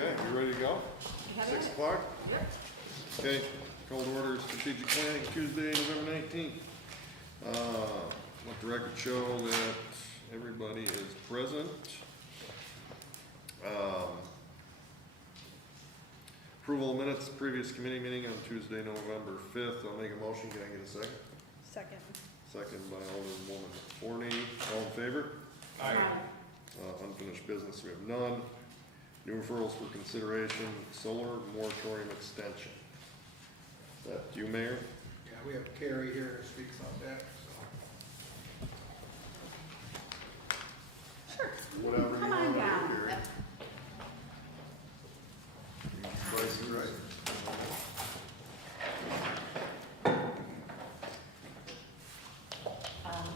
Okay, you ready to go? 6 o'clock? Yep. Okay, call to order strategic planning Tuesday, November 19th. Let the record show that everybody is present. Approval of minutes, previous committee meeting on Tuesday, November 5th. I'll make a motion. Can I get a second? Second. Second by Alderwoman Forney. All in favor? Aye. Unfinished business, we have none. New referrals for consideration, solar moratorium extension. Is that you, Mayor? Yeah, we have Carrie here who speaks on that, so. Sure. Whatever you Come want on to do down. here. Price is right.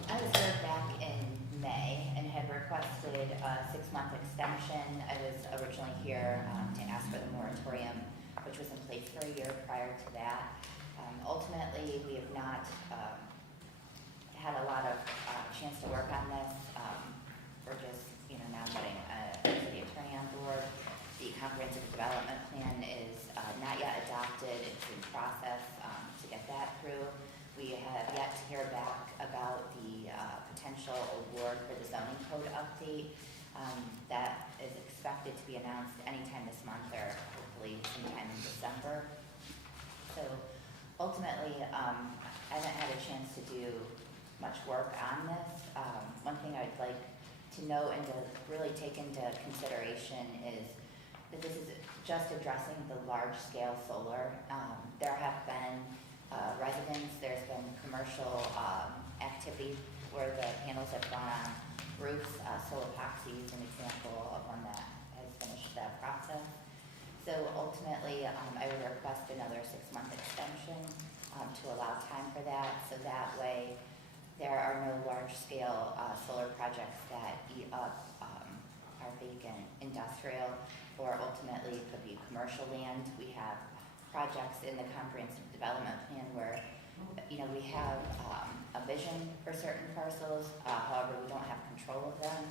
I was here back in May and had requested a 6-month extension. I was originally here to ask for the moratorium, which was in place for a year prior to that. Ultimately, we have not had a lot of chance to work on this. We're just, now getting a city attorney on board. The comprehensive development plan is not yet adopted. It's in process to get that through. We have yet to hear back about the potential award for the zoning code update. That is expected to be announced anytime this month or hopefully sometime in December. So ultimately, I haven't had a chance to do much work on this. One thing I'd like to know and to really take into consideration is that this is just addressing the large-scale solar. There have been residents, there's been commercial activity where the panels have gone on roofs. Solar epoxy is an example of one that has finished that process. So ultimately, I would request another 6-month extension to allow time for that. So that way, there are no large-scale solar projects that eat up our vacant industrial, or ultimately it could be commercial land. We have projects in the comprehensive development plan where, we have a vision for certain parcels, however, we don't have control of them.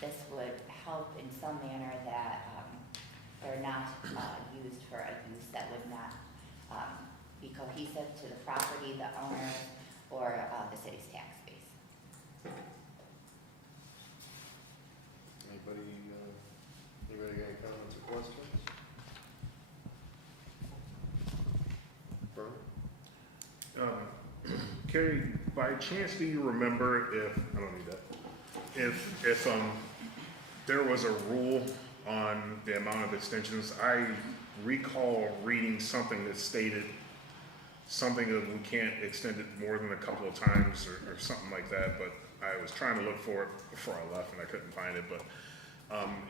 This would help in some manner that they're not used for a use that would not be cohesive to the property, the owners, or the city's tax base. Anybody got any comments or questions? Bernie? Carrie, by chance, do you remember if, I don't need that, if there was a rule on the amount of extensions? I recall reading something that stated something that we can't extend it more than a couple of times or something like that, but I was trying to look for it before I left and I couldn't find it, but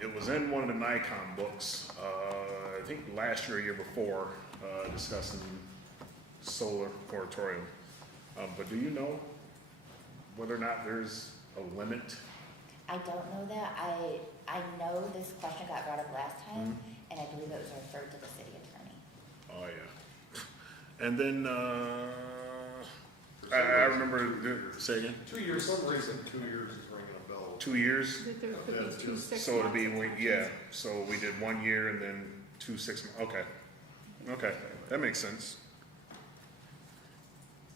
it was in one of the Nikon books, I think last year or year before, discussing solar moratorium. But do you know whether or not there's a limit? I don't know that. I know this question got brought up last time, and I believe it was referred to the city attorney. Oh, yeah. And then, I remember, say again? 2 years, some reason 2 years is ringing a bell. 2 years? That there could be two 6 So it'd be, months. yeah, so we did 1 year and then 2 6 months, okay. Okay, that makes sense.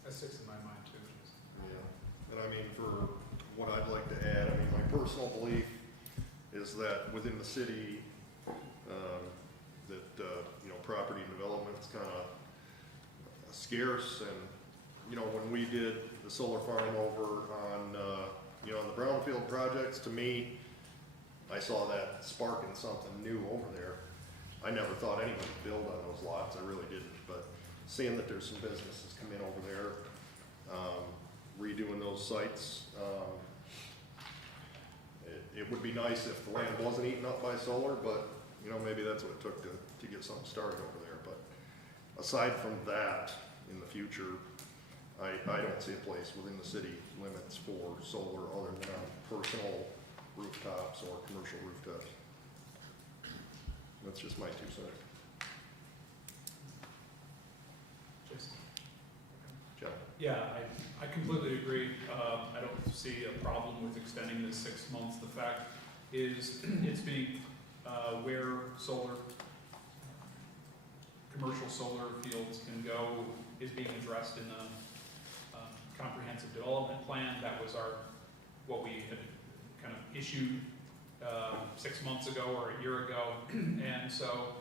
That sticks in my mind too. Yeah, and I mean, for what I'd like to add, my personal belief is that within the city, property development is kind of scarce, and, when we did the solar farm over on, on the brownfield projects, to me, I saw that sparking something new over there. I never thought anyone would build on those lots, I really didn't, but seeing that there's some businesses come in over there, redoing those sites, it would be nice if the land wasn't eaten up by solar, but, maybe that's what it took to get something started over there. But aside from that, in the future, I don't see a place within the city limits for solar other than on personal rooftops or commercial rooftops. That's just my 2 cents. Jason? John? Yeah, I completely agree. I don't see a problem with extending this 6 months. The fact is, it's being, where solar commercial solar fields can go is being addressed in the comprehensive development plan. That was what we had kind of issued 6 months ago or a year ago. And so,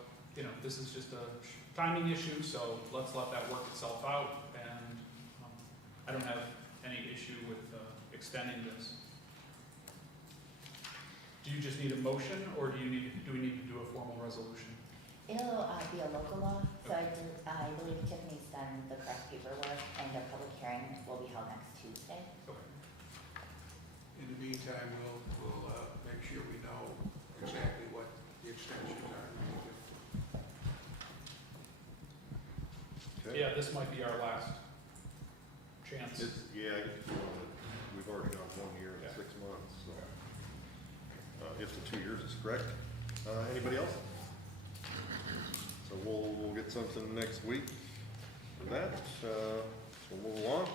this is just a timing issue, so let's let that work itself out. And I don't have any issue with extending this. Do you just need a motion, or do we need to do a formal resolution? It'll be a local law, so I believe Tiffany's done the correct paperwork, and a public hearing will be held next Tuesday. Okay. In the meantime, we'll make sure we know exactly what the extensions are. Okay. Yeah, this might be our last chance. We've already gone 1 year and Yeah. 6 months, so. If the 2 years is correct. Anybody else? So we'll get something next week for that. We'll move along.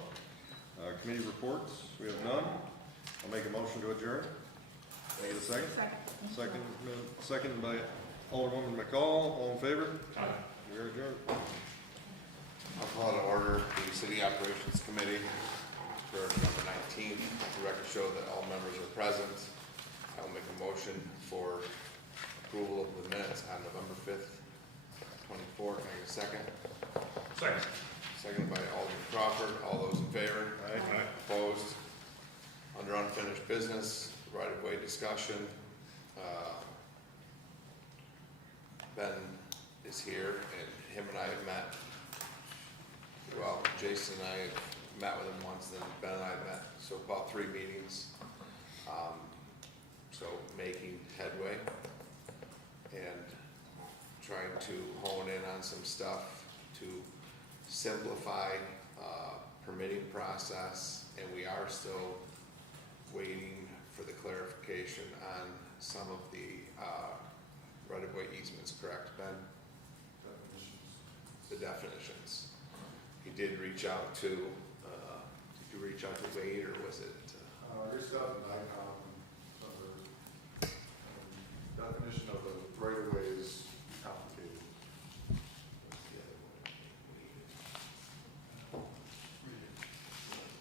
Committee reports, we have none. I'll make a motion to adjourn. Can I get a second? Second by Alderwoman McCall. All in favor? Aye. We are adjourned. I'll call to order the City Operations Committee for November 19th. The record show that all members are present. I will make a motion for approval of the minutes on November 5th, 24. Can I get a second? Second. Seconded by Alderman Crawford. All those in favor? Aye. Opposed? Under unfinished business, right-of-way discussion. Ben is here, and him and I have met. Well, Jason and I have met with him once, then Ben and I met, so about 3 meetings. So making headway and trying to hone in on some stuff to simplify permitting process, and we are still waiting for the clarification on some of the right-of-way easements, correct, Ben? The definitions. He did reach out to, did you reach out to Wade, or was it? Reached out to NICOM, definition of the right of way is complicated.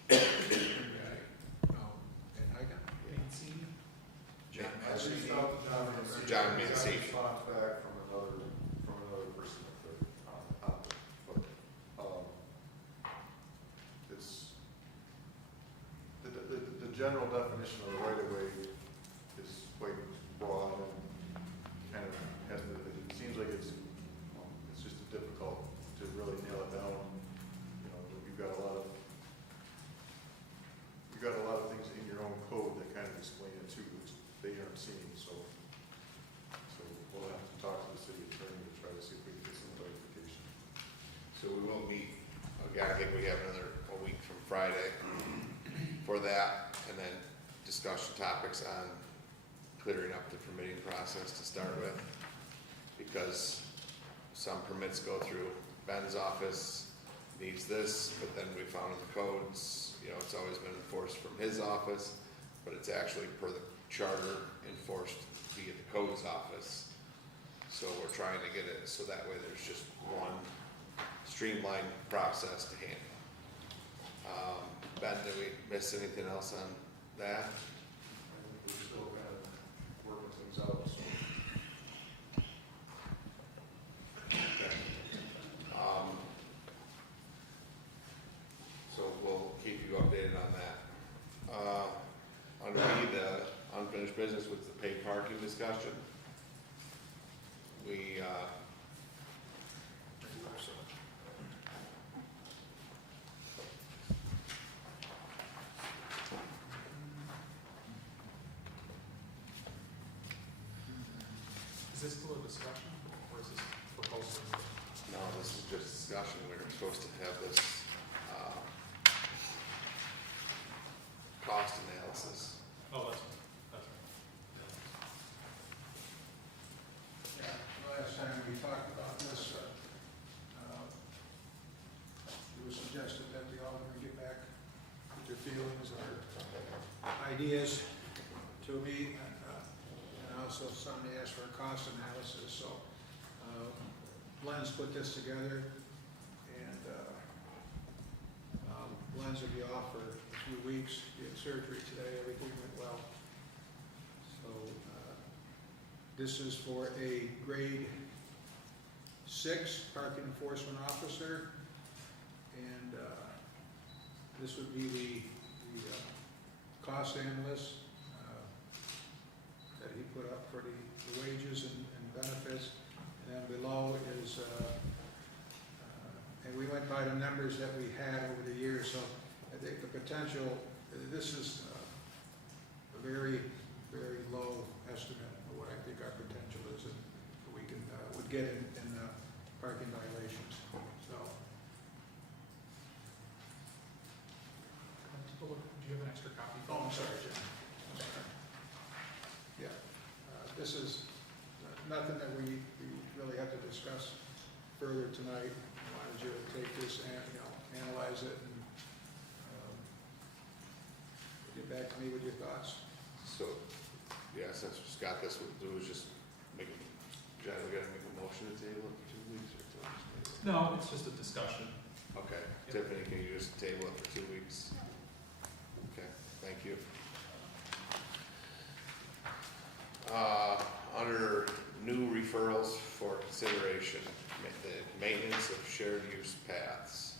I reached out to John Mancini. John I got a Mancini. response back from another person on it, but, it's, the general definition of the right of way is quite broad and kind of it seems like it's just difficult to really nail it down. You've got a lot of things in your own code that kind of explain it too, which they aren't seeing, so we'll have to talk to the city attorney to try to see if we can get some clarification. So we will meet, again, I think we have a week from Friday for that, and then discussion topics on clearing up the permitting process to start with, because some permits go through Ben's office, needs this, but then we found in the codes, it's always been enforced from his office, but it's actually per the charter enforced via the codes office. So we're trying to get it so that way there's just one streamlined process to handle. Ben, did we miss anything else on that? We're still kind of working things out, so. So we'll keep you updated on that. Under the unfinished business with the paid parking discussion, we, Is this still a discussion, or is this proposal? no, this is just discussion. We were supposed to have this, cost analysis. Oh, that's right. Yeah, last time we talked about this, it was suggested that the alderman get back with their feelings or ideas to me, and also somebody asked for a cost analysis, so Glenn's put this together, and Glenn's will be off for a few weeks. He had surgery today, everything went well. So this is for a grade 6 parking enforcement officer, and this would be the cost analyst that he put up for the wages and benefits. And then below is, and we went by the numbers that we had over the years, so I think the potential, this is a very, very low estimate of what I think our potential is, and we can, would get in parking violations, so. Do you have an extra copy? Oh, I'm sorry, Jim. I'm sorry. Yeah, this is nothing that we really have to discuss further tonight. I wanted you to take this and, analyze it and get back to me with your thoughts. So, yeah, since we just got this, we'll do is just make, John, we gotta make a motion to table it for 2 weeks or so? No, it's just a discussion. Okay, Yep. Tiffany, can you just table it for 2 weeks? Okay, thank you. Under new referrals for consideration, the maintenance of shared use paths.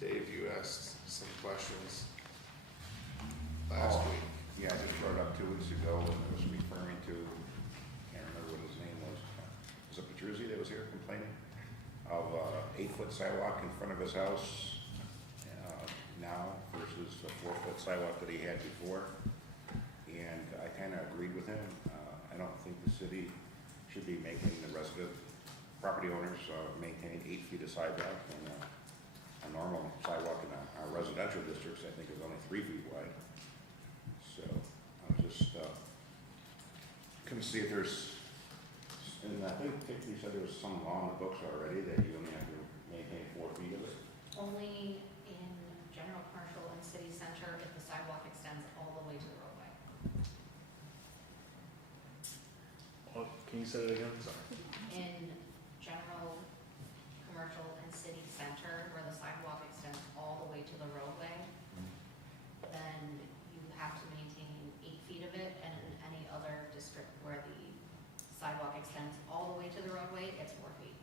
Dave, you asked some questions last week. Yeah, I just brought it up 2 weeks ago and I was referring to, can't remember what his name was it Petruzzi that was here complaining of 8-foot sidewalk in front of his house now versus the 4-foot sidewalk that he had before. And I kind of agreed with him. I don't think the city should be making the resident property owners maintain 8 feet of sidewalk, and a normal sidewalk in our residential districts, I think, is only 3 feet wide. So I was just couldn't see if there's, and I think you said there was some law in the books already that you only have to maintain 4 feet of it. Only in general commercial and city center if the sidewalk extends all the way to the roadway. Oh, can you say that again? Sorry. In general commercial and city center where the sidewalk extends all the way to the roadway, then you have to maintain 8 feet of it, and in any other district where the sidewalk extends all the way to the roadway, it's 4 feet.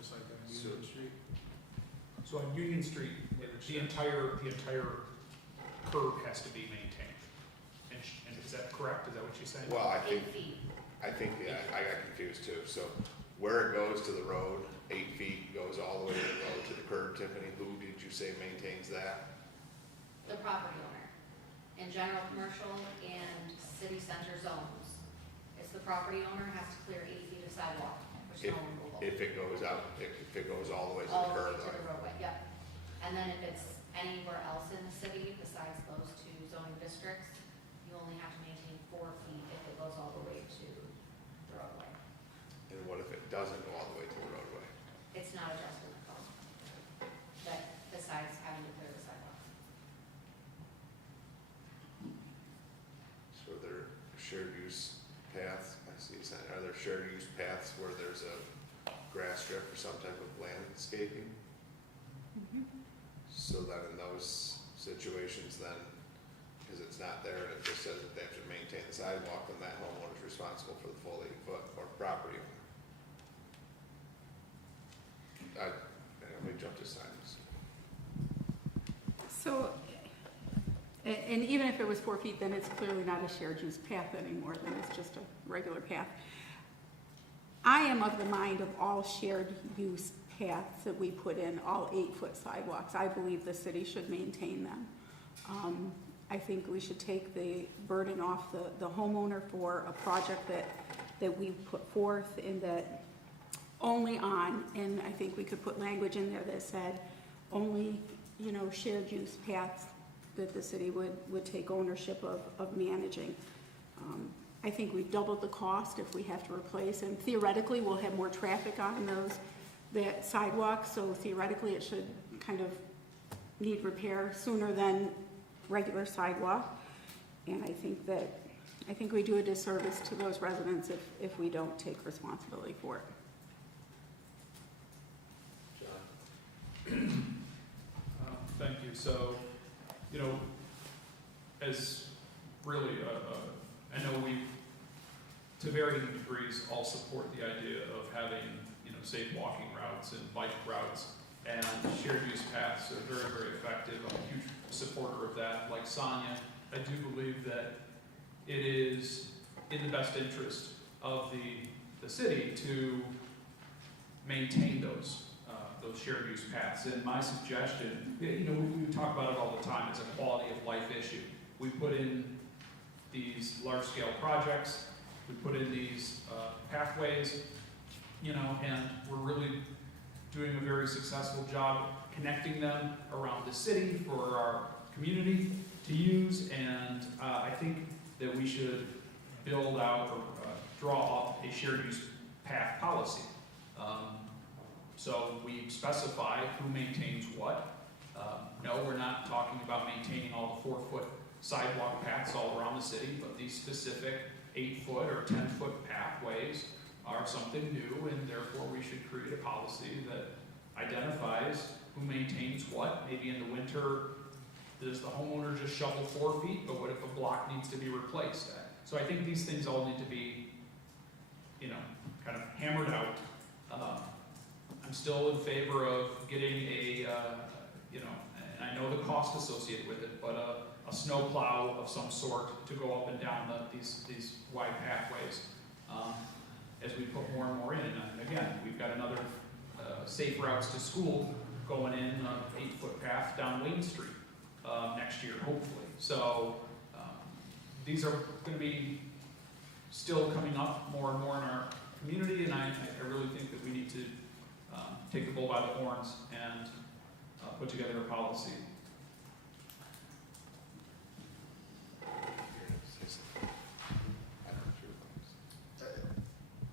Just like on So- Union Street. So on Union Street, the entire curb has to be maintained. And is that correct? Is that what you're saying? Well, I 8 think, feet. yeah, I got confused too. So where it goes to the road, 8 feet goes all the way to the road to the curb. Tiffany, who did you say maintains that? The property owner. In general commercial and city center zones, it's the property owner has to clear 8 feet of sidewalk for snow removal. If it goes out, if it goes all the way to All the the way curb, to the though. roadway, yep. And then if it's anywhere else in the city besides those 2 zoning districts, you only have to maintain 4 feet if it goes all the way to the roadway. And what if it doesn't go all the way to the roadway? It's not addressed in the code. That besides having to clear the sidewalk. So there are shared use paths, I see, are there shared use paths where there's a grass strip or some type of landscaping? So that in those situations then, because it's not there and it just says that they have to maintain the sidewalk, then that homeowner is responsible for the full 8 foot or property owner. Let me jump to signs. So, and even if it was 4 feet, then it's clearly not a shared use path anymore, then it's just a regular path. I am of the mind of all shared use paths that we put in, all 8-foot sidewalks, I believe the city should maintain them. I think we should take the burden off the homeowner for a project that we put forth in that only on, and I think we could put language in there that said only, shared use paths that the city would take ownership of managing. I think we've doubled the cost if we have to replace, and theoretically we'll have more traffic on that sidewalk, so theoretically it should kind of need repair sooner than regular sidewalk. And I think that I think we do a disservice to those residents if we don't take responsibility for it. Thank you. So, you know, as really, I know we, to varying degrees, all support the idea of having, you know, safe walking routes and bike routes, and shared use paths are very, very effective. I'm a huge supporter of that. Like Sonia, I do believe that it is in the best interest of the city to maintain those shared use paths. And my suggestion, you know, we talk about it all the time, it's a quality of life issue. We put in these large scale projects, we put in these pathways, you know, and we're really doing a very successful job connecting them around the city for our community to use. And I think that we should build out or draw up a shared use path policy. So we specify who maintains what. No, we're not talking about maintaining all the 4-foot sidewalk paths all around the city, but these specific 8-foot or 10-foot pathways are something new, and therefore we should create a policy that identifies who maintains what. Maybe in the winter, does the homeowner just shovel 4 feet, but what if a block needs to be replaced? So I think these things all need to be, you know, kind of hammered out. I'm still in favor of getting a, you know, and I know the cost associated with it, but a snow plow of some sort to go up and down these wide pathways as we put more and more in. And again, we've got another safe routes to school going in, 8-foot path down Wayne Street next year, hopefully. So these are going to be still coming up more and more in our community, and I really think that we need to take the bull by the horns and put together a policy.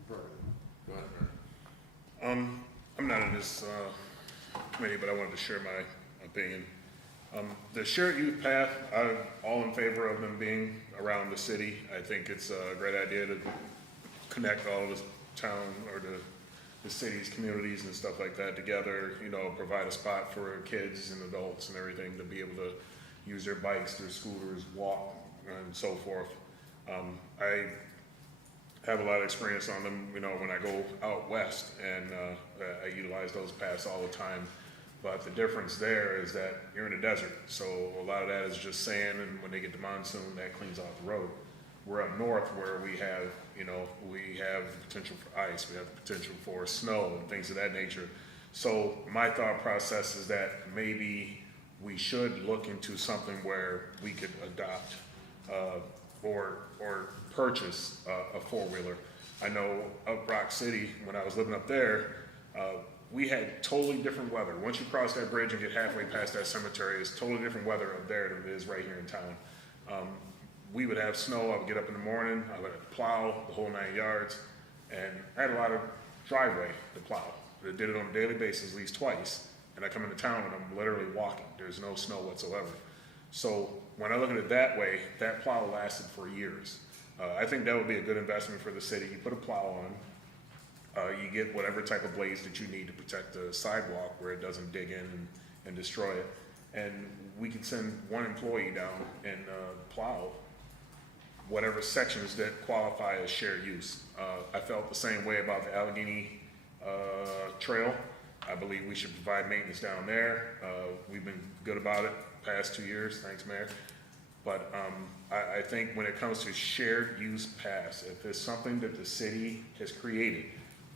Go ahead, Vern. I'm not in this committee, but I wanted to share my opinion. The shared youth path, I'm all in favor of them being around the city. I think it's a great idea to connect all of the town or the city's communities and stuff like that together, you know, provide a spot for kids and adults and everything to be able to use their bikes, their scooters, walk, and so forth. I have a lot of experience on them, you know, when I go out west, and I utilize those paths all the time. But the difference there is that you're in a desert, so a lot of that is just sand, and when they get to monsoon, that cleans out the road. We're up north where we have, you know, we have the potential for ice, we have the potential for snow and things of that nature. So my thought process is that maybe we should look into something where we could adopt or purchase a 4-wheeler. I know up Rock City, when I was living up there, we had totally different weather. Once you cross that bridge and get halfway past that cemetery, it's totally different weather up there than it is right here in town. We would have snow. I would get up in the morning, I would plow the whole 9 yards, and I had a lot of driveway to plow. I did it on a daily basis at least twice, and I come into town and I'm literally walking. There's no snow whatsoever. So when I look at it that way, that plow lasted for years. I think that would be a good investment for the city. You put a plow on, you get whatever type of blades that you need to protect the sidewalk where it doesn't dig in and destroy it. And we can send one employee down and plow whatever sections that qualify as shared use. I felt the same way about the Allegheny Trail. I believe we should provide maintenance down there. We've been good about it the past 2 years, thanks, Mayor. But I think when it comes to shared use paths, if there's something that the city has created,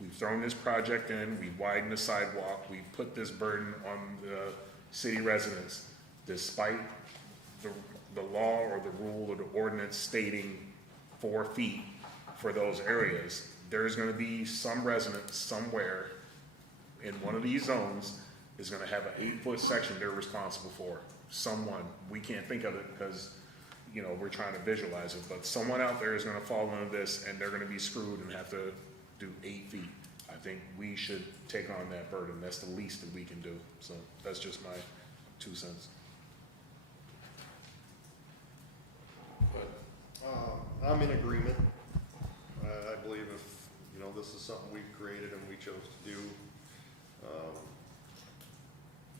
we've thrown this project in, we've widened the sidewalk, we've put this burden on the city residents, despite the law or the rule or the ordinance stating 4 feet for those areas, there's gonna be some resident somewhere in one of these zones is gonna have an 8-foot section they're responsible for. Someone, we can't think of it because, you know, we're trying to visualize it, but someone out there is gonna fall into this and they're gonna be screwed and have to do 8 feet. I think we should take on that burden. That's the least that we can do. So that's just my 2 cents. But I'm in agreement. I believe if, you know, this is something we've created and we chose to do,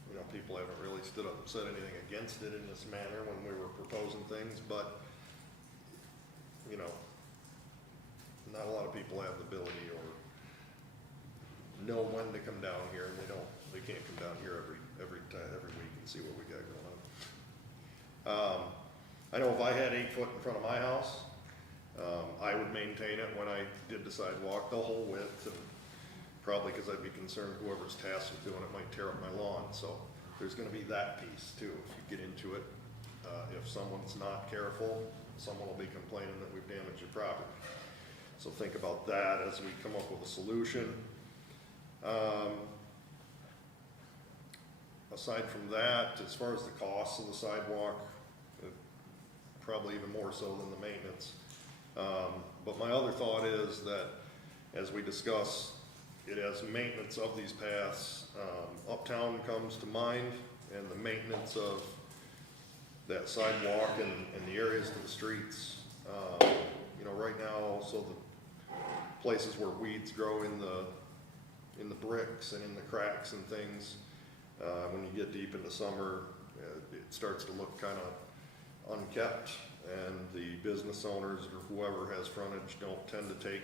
you know, people haven't really stood up and said anything against it in this manner when we were proposing things, but, you know, not a lot of people have the ability or know when to come down here, and they can't come down here every week and see what we got going on. I know if I had 8 foot in front of my house, I would maintain it when I did the sidewalk, the whole width, and probably because I'd be concerned whoever's tasked with doing it might tear up my lawn, so there's gonna be that piece too, if you get into it. If someone's not careful, someone will be complaining that we've damaged your property. So think about that as we come up with a solution. Aside from that, as far as the cost of the sidewalk, probably even more so than the maintenance. But my other thought is that as we discuss it as maintenance of these paths, uptown comes to mind, and the maintenance of that sidewalk and the areas to the streets. You know, right now, also the places where weeds grow in the bricks and in the cracks and things, when you get deep into summer, it starts to look kind of unkept, and the business owners or whoever has frontage don't tend to take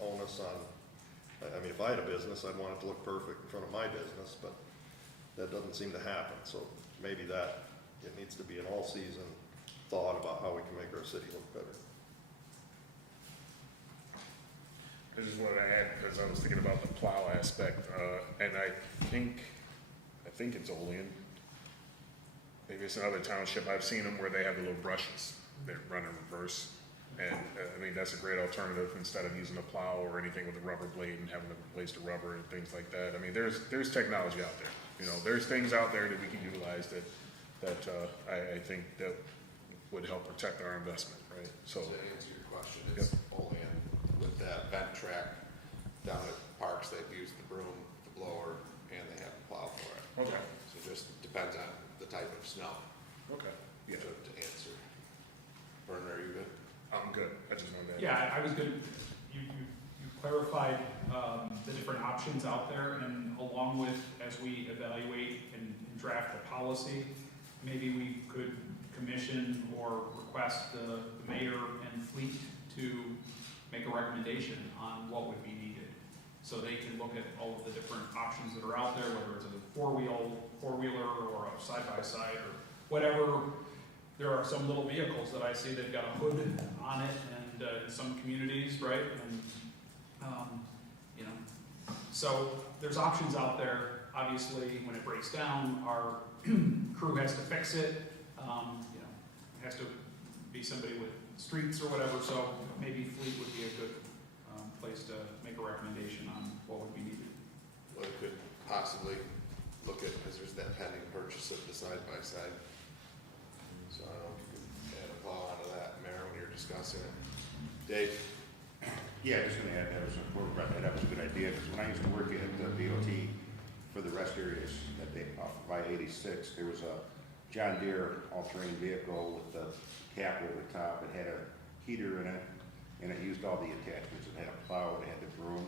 onus on. I mean, if I had a business, I'd want it to look perfect in front of my business, but that doesn't seem to happen. So maybe it needs to be an all-season thought about how we can make our city look better. This is what I had, because I was thinking about the plow aspect, and I think it's Olean. Maybe it's another township. I've seen them where they have the little brushes that run in reverse. And, I mean, that's a great alternative instead of using a plow or anything with a rubber blade and having to replace the rubber and things like that. I mean, there's technology out there. You know, there's things out there that we can utilize that I think that would help protect our investment, right? So, To answer your question, it's Olean with that vent track down at parks, they've used the broom, the blower, and they have a plow for it. okay, So it just depends on the type of snow. okay, yeah, To answer. Werner, are you good? I'm good. I just wanted that. Yeah, I was good. You clarified the different options out there, and along with, as we evaluate and draft the policy, maybe we could commission or request the mayor and fleet to make a recommendation on what would be needed. So they can look at all of the different options that are out there, whether it's a four-wheeler or a side-by-side or whatever. There are some little vehicles that I see that've got a hood on it, and in some communities, right? And you know, so there's options out there. Obviously, when it breaks down, our crew has to fix it. You know, it has to be somebody with streets or whatever. So maybe fleet would be a good place to make a recommendation on what would be needed. Well, it could possibly look at, because there's that pending purchase of the side-by-side. So I don't know if you could add a plow onto that, Mayor, when you're discussing it. Dave? Yeah, just gonna add, that was important, brought that up, it was a good idea, because when I used to work at the DOT for the rest areas that they, off of I-86, there was a John Deere all-terrain vehicle with the cap over the top, it had a heater in it, and it used all the attachments, it had a plow, it had the broom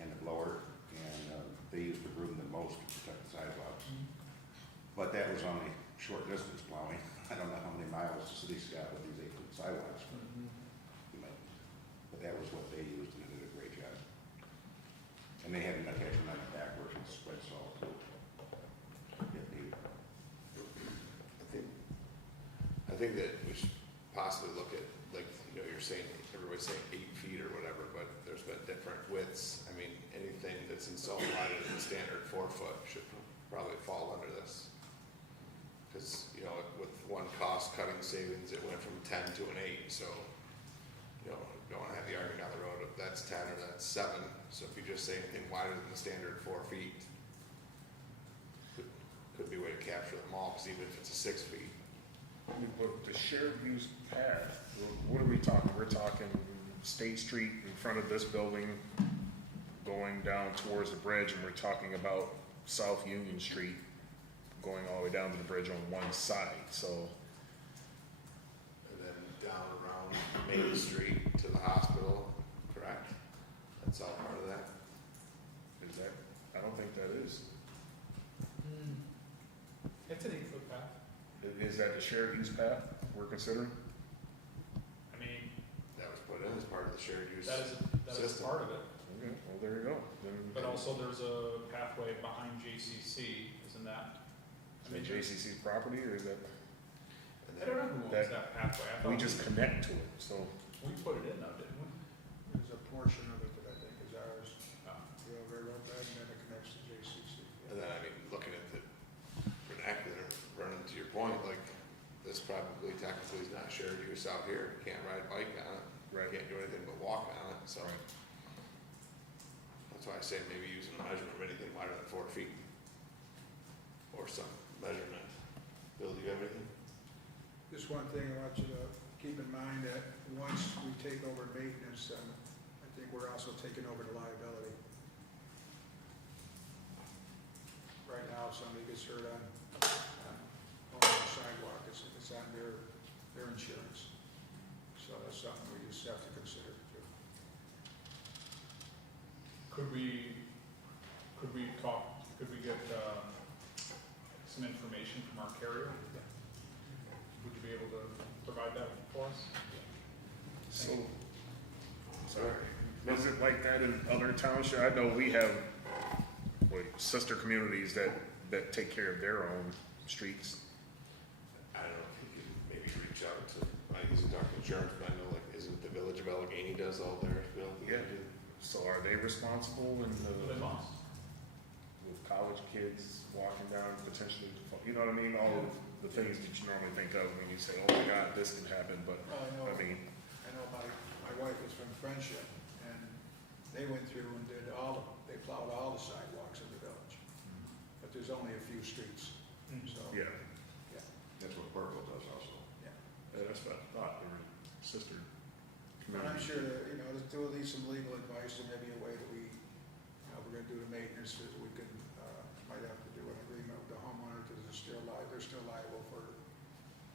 and the blower, and they used the broom the most to protect the sidewalks. But that was only short distance plowing, I don't know how many miles the city's got with these 8-foot sidewalks, but that was what they used, and it did a great job. And they had an attachment on the back where it could spread salt too, if needed. I think that we should possibly look at, like, you know, you're saying, everybody's saying 8 feet or whatever, but there's been different widths. I mean, anything that's in salt wider than the standard 4 foot should probably fall under this. Because, you know, with one cost cutting savings, it went from 10 to an 8, so, you know, don't wanna have the argument down the road if that's 10 or that's 7. So if you just say anything wider than the standard 4 feet, could be a way to capture them all, because even if it's a 6 feet. But the shared use path, what are we talking? We're talking State Street in front of this building, going down towards the bridge, and we're talking about South Union Street, going all the way down to the bridge on one side, so. And then down around around Main Street to the hospital, correct? That's all part of that? Is that, I don't think that is. It's an 8-foot path. Is that the shared use path we're considering? I mean, That was put in as part of the shared use. that is System. part of it. Okay, well, there you go. Then, But also there's a pathway behind JCC, isn't that? is it JCC's property or is that, And I don't know who owns That- that pathway. I we thought just connect to it, so. we put it in though, didn't we? There's a portion of it that I think is ours, Oh. the old railroad bed, and then it connects to JCC. And then, I mean, looking at the vernacular, running to your point, like, this probably technically is not shared use out here. You can't ride a bike on it. Right. Can't do anything but walk on it, so. That's why I say maybe using a measurement of anything wider than 4 feet. Or some measurement. Bill, do you have anything? Just one thing I want you to keep in mind, that once we take over maintenance, then I think we're also taking over the liability. Right now, if somebody gets hurt on the sidewalk, it's on their insurance. So that's something we just have to consider too. Could we get, some information from our carrier? Would you be able to provide that for us? So, is it like that in other townships? I know we have, sister communities that take care of their own streets. I don't know if you could maybe reach out to, I usually talk to insurance, but I know like, isn't the village of Allegheny does all theirs, Bill? Yeah. So are they responsible in They the, must. with college kids walking down potentially, you know what I mean? All of the things that you normally think of when you say, oh my God, this can happen, but, Well, I mean, I know my wife is from Friendship, and they went through and did they plowed all the sidewalks in the village. But there's only a few streets, so. yeah. That's what Parkville does also. That's what I thought, they were sister And I'm communities. sure that, to at least some legal advice, and maybe a way that we, we're gonna do the maintenance, is we can, might have to do an agreement with the homeowner, because they're still liable for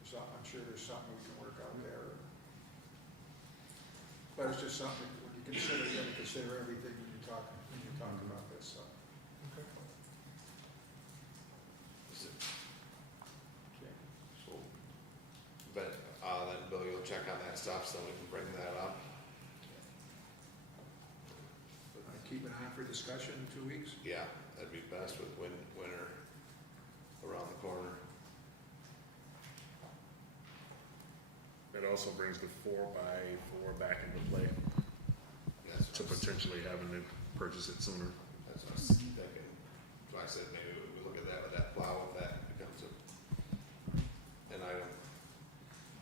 something. I'm sure there's something we can work out there. But it's just something, when you consider, you have to consider everything when you're talking about this, so. Is it- Okay. So, but, then Bill, you'll check on that stuff so we can bring that up. Keep it on for discussion in 2 weeks. Yeah, that'd be best with winter around the corner. It also brings the 4x4 back into play That's to what I was- potentially having to purchase it sooner. That's what I was thinking. So I said maybe we look at that with that plow, if that becomes an item.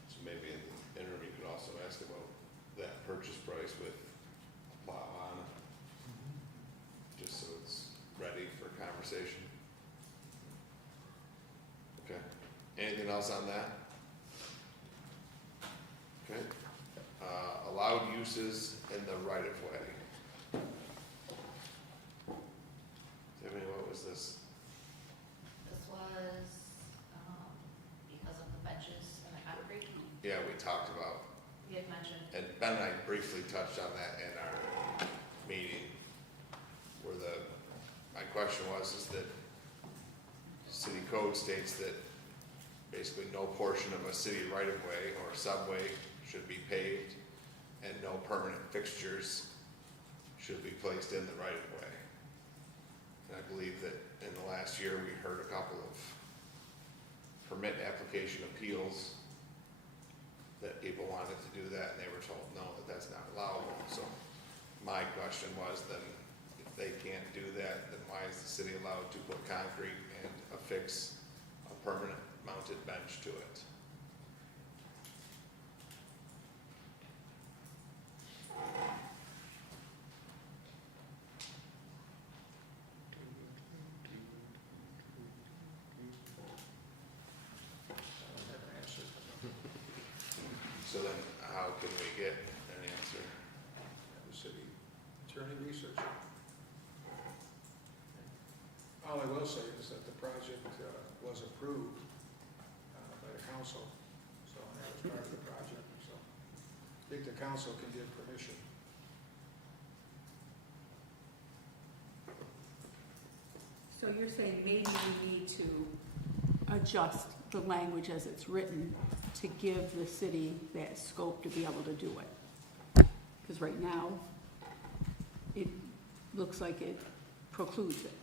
So maybe in the interim, you could also ask about that purchase price with a plow on it. Just so it's ready for conversation. Okay. Anything else on that? Okay. Allowed uses in the right of way. Tiffany, what was this? This was, because of the benches and the concrete, Yeah, we talked about, we had mentioned. and Ben and I briefly touched on that in our meeting, where my question was, is that city code states that basically no portion of a city right-of-way or subway should be paved, and no permanent fixtures should be placed in the right-of-way. And I believe that in the last year, we heard a couple of permit application appeals that people wanted to do that, and they were told, no, that's not allowable. So my question was then, if they can't do that, then why is the city allowed to put concrete and affix a permanent mounted bench to it? I don't have an answer. So then how can we get an answer? The city attorney research. All I will say is that the project was approved by the council, so that was part of the project, so. think the council can give permission. So you're saying maybe we need to adjust the language as it's written to give the city that scope to be able to do it? Because right now, it looks like it precludes it.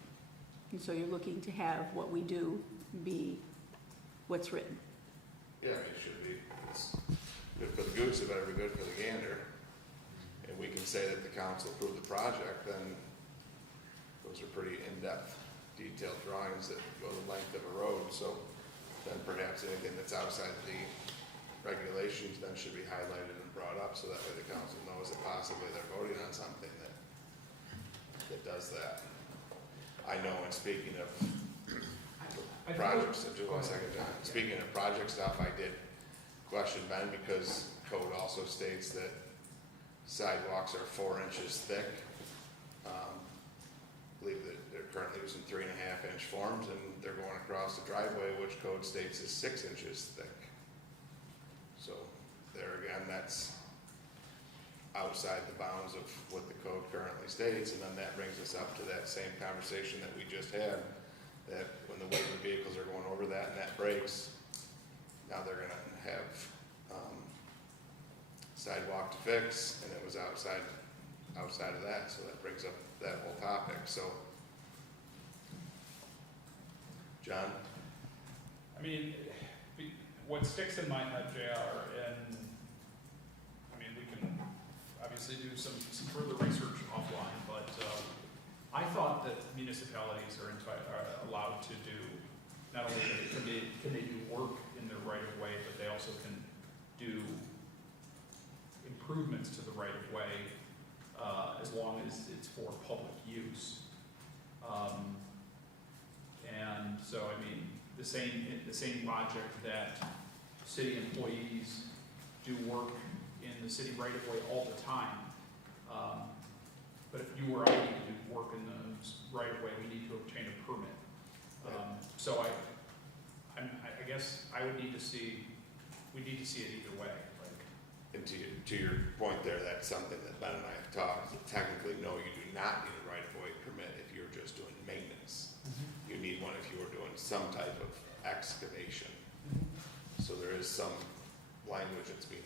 And so you're looking to have what we do be what's written. Yeah, it should be. It's good for the goose, it better be good for the gander. And we can say that the council approved the project, then those are pretty in-depth, detailed drawings that go the length of a road. So then perhaps anything that's outside the regulations then should be highlighted and brought up, so that way the council knows that possibly they're voting on something that does that. I know, and speaking of I projects, just 1 second, John. Speaking of project stuff, I did question Ben because code also states that sidewalks are 4 inches thick. I believe that they're currently using 3.5-inch forms, and they're going across the driveway, which code states is 6 inches thick. So there again, that's outside the bounds of what the code currently states, and then that brings us up to that same conversation that we just had, that when the weight of vehicles are going over that and that breaks, now they're gonna have sidewalk to fix, and it was outside of that, so that brings up that whole topic. So, John? I mean, what sticks in my head, JR, and, I mean, we can obviously do some further research offline, but, I thought that municipalities are allowed to do, not only can they do work in their right of way, but they also can do improvements to the right of way, as long as it's for public use. And so, I mean, the same logic that city employees do work in the city right of way all the time. But if you or I need to do work in the right of way, we need to obtain a permit. So I guess I would need to see, we need to see it either way. Like, And to your point there, that's something that Ben and I have talked. Technically, no, you do not need a right-of-way permit if you're just doing maintenance. You need one if you are doing some type of excavation. So there is some language that's being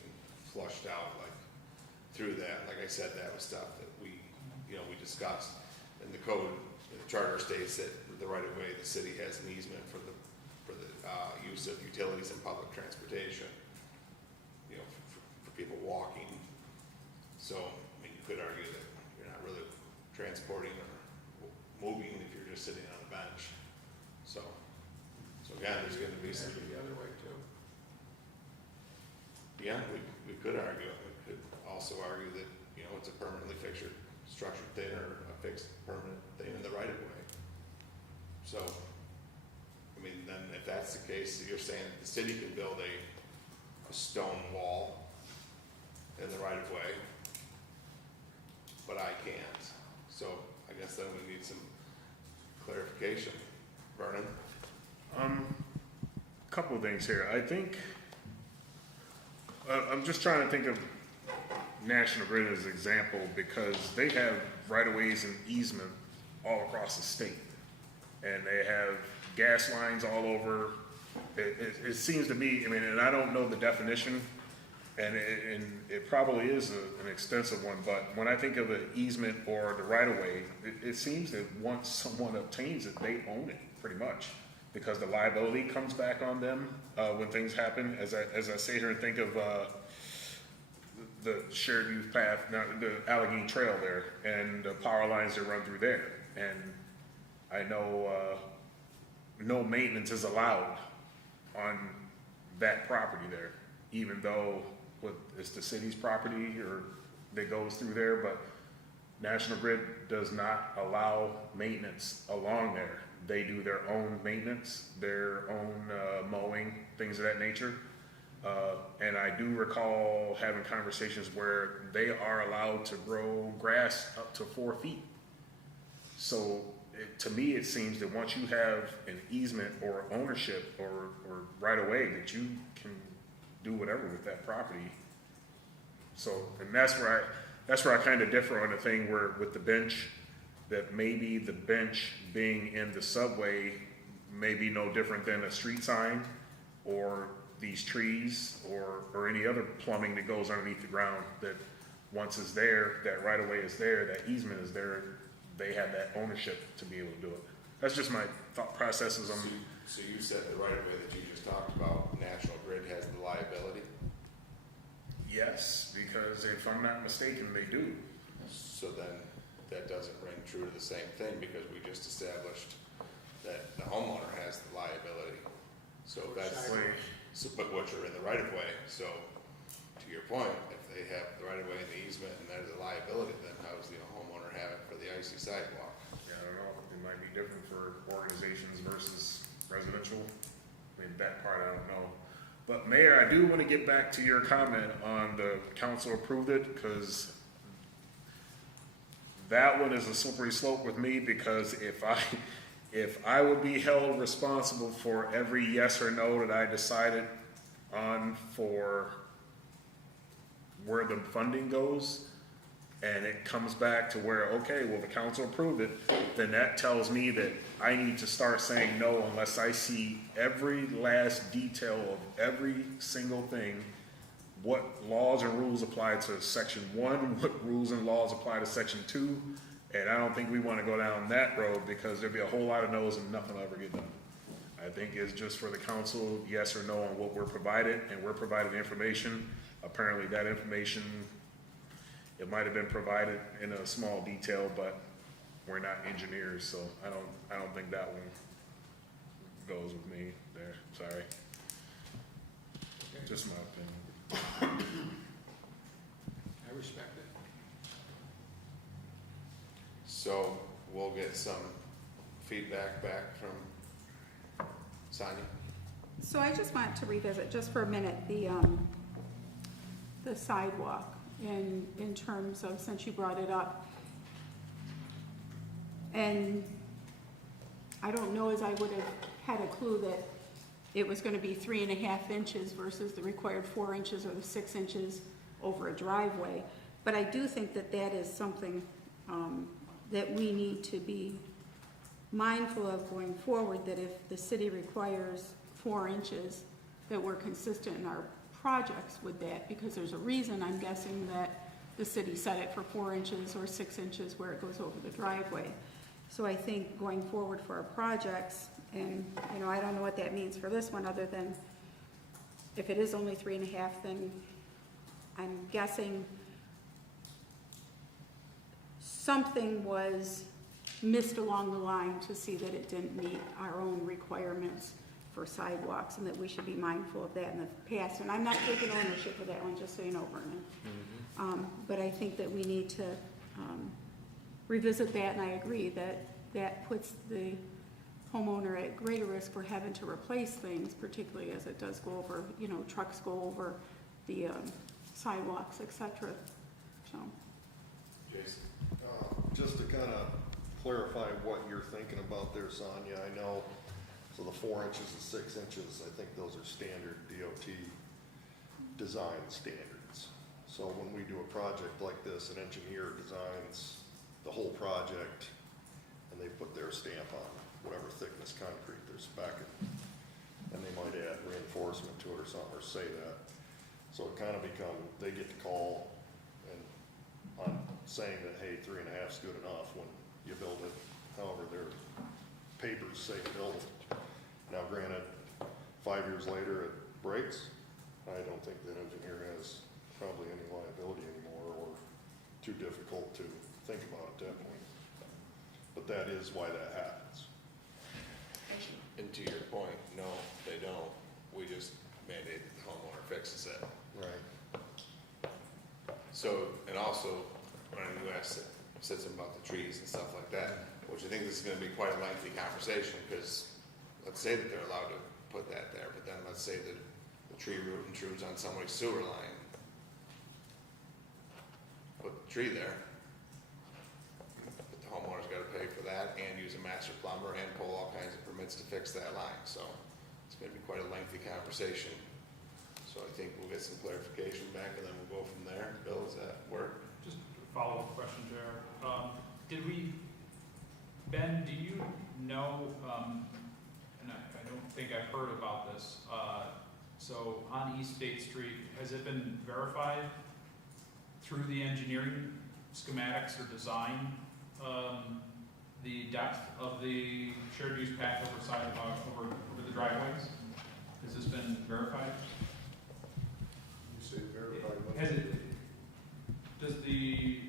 flushed out, like, through that. Like I said, that was stuff that we discussed. In the code, the charter states that the right-of-way, the city has an easement for the use of utilities and public transportation, for people walking. So, I mean, you could argue that you're not really transporting or moving if you're just sitting on a bench. So again, there's gonna be some, The other way too. yeah, we could argue it. We could also argue that, it's a permanently fixed structured thing or a fixed permanent thing in the right of way. So, I mean, then if that's the case, you're saying that the city can build a stone wall in the right of way, but I can't. So I guess then we need some clarification. Vernon? Couple of things here. I think, I'm just trying to think of National Grid as an example because they have right-of-ways and easement all across the state. And they have gas lines all over. It seems to me, I mean, and I don't know the definition, and it probably is an extensive one, but when I think of an easement or the right-of-way, it seems that once someone obtains it, they own it, pretty much. Because the liability comes back on them when things happen. As I sit here and think of the shared use path, now the Allegheny Trail there, and the power lines that run through there. And I know no maintenance is allowed on that property there, even though it's the city's property or that goes through there, but National Grid does not allow maintenance along there. They do their own maintenance, their own mowing, things of that nature. And I do recall having conversations where they are allowed to grow grass up to 4 feet. So to me, it seems that once you have an easement or ownership or right of way, that you can do whatever with that property. So, and that's where I kind of differ on the thing where with the bench, that maybe the bench being in the subway may be no different than a street sign or these trees or any other plumbing that goes underneath the ground, that once it's there, that right of way is there, that easement is there, they have that ownership to be able to do it. That's just my thought processes on. So you said the right of way that you just talked about, National Grid has the liability? Yes, because if I'm not mistaken, they do. So then that doesn't ring true to the same thing because we just established that the homeowner has the liability. So that's, so, but what you're in the right of way, so to your point, if they have the right of way and the easement and they're the liability, then how does the homeowner have it for the icy sidewalk? Yeah, I don't know, it might be different for organizations versus residential. I mean, that part I don't know. But Mayor, I do want to get back to your comment on the council approved it, because that one is a slippery slope with me, because if I would be held responsible for every yes or no that I decided on for where the funding goes, and it comes back to where, okay, well, the council approved it, then that tells me that I need to start saying no unless I see every last detail of every single thing, what laws and rules apply to section 1, what rules and laws apply to section 2, and I don't think we want to go down that road, because there'll be a whole lot of no's and nothing will ever get done. I think it's just for the council, yes or no on what we're provided, and we're provided information. Apparently that information, it might have been provided in a small detail, but we're not engineers, so I don't think that one goes with me there, sorry. Just my opinion. I respect it. So we'll get some feedback back from Sonia. So I just want to revisit, just for a minute, the sidewalk in terms of, since you brought it up. And I don't know as I would have had a clue that it was gonna be 3.5 inches versus the required 4 inches or the 6 inches over a driveway. But I do think that that is something that we need to be mindful of going forward, that if the city requires 4 inches, that we're consistent in our projects with that, because there's a reason, I'm guessing, that the city set it for 4 inches or 6 inches where it goes over the driveway. So I think going forward for our projects, and I don't know what that means for this one, other than if it is only 3.5, then I'm guessing something was missed along the line to see that it didn't meet our own requirements for sidewalks, and that we should be mindful of that in the past. And I'm not taking ownership of that one, just so you know, Vernon. But I think that we need to revisit that, and I agree that that puts the homeowner at greater risk for having to replace things, particularly as it does go over, trucks go over the sidewalks, et cetera. So. Jason? Just to kind of clarify what you're thinking about there, Sonia, I know, so the 4 inches and 6 inches, I think those are standard DOT design standards. So when we do a project like this, an engineer designs the whole project and they put their stamp on whatever thickness concrete they're speccing. And they might add reinforcement to it or something, or say that. So it kind of they get to call and on saying that, hey, 3.5 is good enough when you build it, however their papers say to build it. Now granted, 5 years later it breaks, I don't think that engineer has probably any liability anymore, or too difficult to think about at that point. But that is why that happens. And to your point, no, they don't. We just mandate that the homeowner fixes it. Right. So, and also, when you said something about the trees and stuff like that, which I think this is gonna be quite a lengthy conversation, because let's say that they're allowed to put that there, but then let's say that the tree root intrudes on somebody's sewer line. Put the tree there. But the homeowner's gotta pay for that and use a master plumber and pull all kinds of permits to fix that line, so it's gonna be quite a lengthy conversation. So I think we'll get some clarification back and then we'll go from there. Bill, does that work? Just a follow-up question, Jared. Did we, Ben, do you know, and I don't think I've heard about this, so on East State Street, has it been verified through the engineering schematics or design, the depth of the shared use path over the driveways? Has this been verified? You say verified. Has it, does the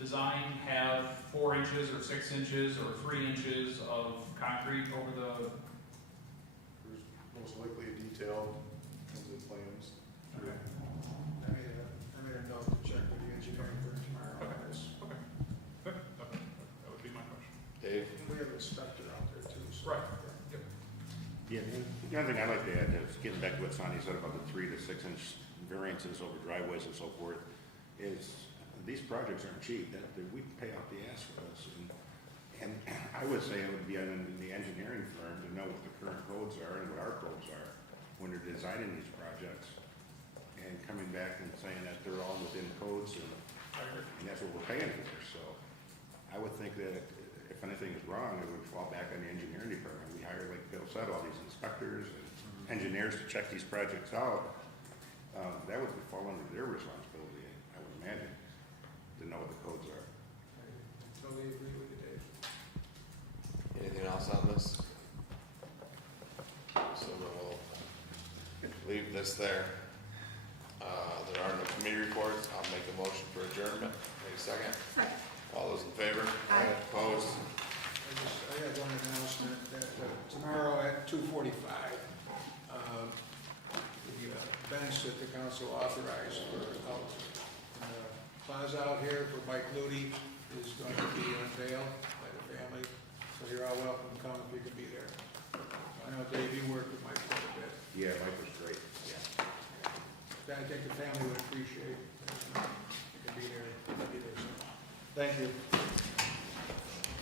design have 4 inches or 6 inches or 3 inches of concrete over the? There's most likely a detail in the plans. Okay. I made a note to check with the engineering firm tomorrow on this. Okay. Good. That would be my question. Dave? We have a inspector out there too, so. Right. Yep. Yeah, the other thing I'd like to add is, getting back to what Sonny said about the 3 to 6 inch variances over driveways and so forth, is these projects aren't cheap. That we pay out the ass for this. And I would say it would be on the engineering firm to know what the current codes are and what our codes are when they're designing these projects. And coming back and saying that they're all within codes and that's what we're paying for. So I would think that if anything is wrong, it would fall back on the engineering department. We hire, like Bill said, all these inspectors and engineers to check these projects out. That would fall under their responsibility, I would imagine, to know what the codes are. I totally agree with you, Dave. Anything else on this? So we'll leave this there. There are no committee reports. I'll make a motion for adjournment. Any second? Second. All those in favor? Aye. Opposed? I got one announcement that tomorrow at 2:45, the bench that the council authorized for out in the plaza out here for Mike Ludi is going to be unveiled by the family. So you're all welcome to come if you can be there. I know Dave, you worked with Mike quite a bit. Yeah, Mike was great. Yeah. I think the family would appreciate it. You can be there. So, thank you.